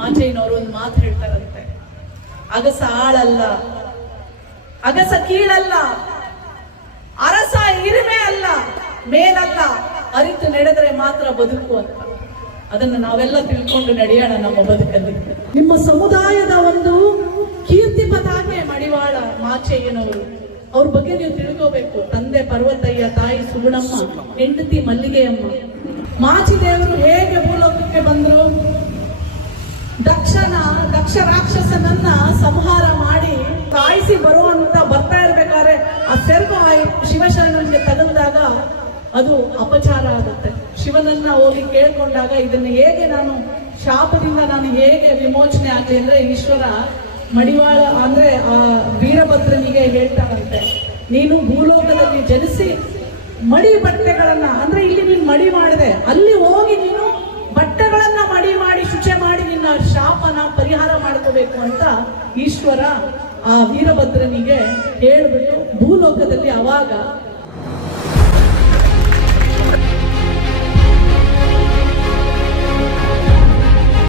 ಮಾಚಯ್ಯನವರು ಒಂದು ಮಾತು ಹೇಳ್ತಾರಂತೆ, ಅಗಸ ಆಳಲ್ಲ, ಅಗಸ ಕೀಳಲ್ಲ, ಅರಸ ಹಿರಿಮೆ ಅಲ್ಲ, ಮೇಲಲ್ಲ, ಅರಿತು ನಡೆದರೆ ಮಾತ್ರ ಬದುಕು ಅಂತ. ಅದನ್ನು ನಾವೆಲ್ಲ ತಿಳ್ಕೊಂಡು ನಡೆಯೋಣ ನಮ್ಮ ಬದುಕಲ್ಲಿ. ನಿಮ್ಮ ಸಮುದಾಯದ ಒಂದು ಕೀರ್ತಿ ಪತಾಕೆ ಮಡಿವಾಳ ಮಾಚಯ್ಯನವರು. ಅವ್ರ ಬಗ್ಗೆ ನೀವು ತಿಳ್ಕೋಬೇಕು. ತಂದೆ ಪರ್ವತಯ್ಯ, ತಾಯಿ ಸುಗುಣಮ್ಮ, ಹೆಂಡತಿ ಮಲ್ಲಿಗೆಯಮ್ಮ. ಮಾಚಿದೇವರು ಹೇಗೆ ಭೂಲೋಕಕ್ಕೆ ಬಂದ್ರು? ದಕ್ಷ ರಾಕ್ಷಸನನ್ನ ಸಂಹಾರ ಮಾಡಿ ಕಾಯಿಸಿ ಬರ್ತಾ ಇರ್ಬೇಕಾದ್ರೆ ಆ ಸೆರಗು ಶಿವಶರಣನಿಗೆ ತಗಲಿದಾಗ ಅದು ಅಪಚಾರ ಆಗುತ್ತೆ. ಶಿವನನ್ನ ಹೋಗಿ ಕೇಳ್ಕೊಂಡಾಗ ಇದನ್ನ ಹೇಗೆ ನಾನು ಶಾಪದಿಂದ ನಾನು ಹೇಗೆ ವಿಮೋಚನೆ ಆಗಲಿ ಅಂದ್ರೆ ಈಶ್ವರ ಮಡಿವಾಳ ಅಂದ್ರೆ ಆ ವೀರಭದ್ರನಿಗೆ ಹೇಳ್ತಾರಂತೆ, ನೀನು ಭೂಲೋಕದಲ್ಲಿ ಜನಿಸಿ ಮಡಿ ಬಟ್ಟೆಗಳನ್ನ ಅಂದ್ರೆ ಇಲ್ಲಿ ನೀನು ಮಡಿ ಮಾಡಿದೆ, ಅಲ್ಲಿ ಹೋಗಿ ನೀನು ಬಟ್ಟೆಗಳನ್ನ ಮಡಿ ಮಾಡಿ ಶುಚಿ ಮಾಡಿ ನಿನ್ನ ಶಾಪನ ಪರಿಹಾರ ಮಾಡ್ಕೋಬೇಕು ಅಂತ ಈಶ್ವರ ಆ ವೀರಭದ್ರನಿಗೆ ಹೇಳ್ಬಿಟ್ಟು ಭೂಲೋಕದಲ್ಲಿ ಅವಾಗ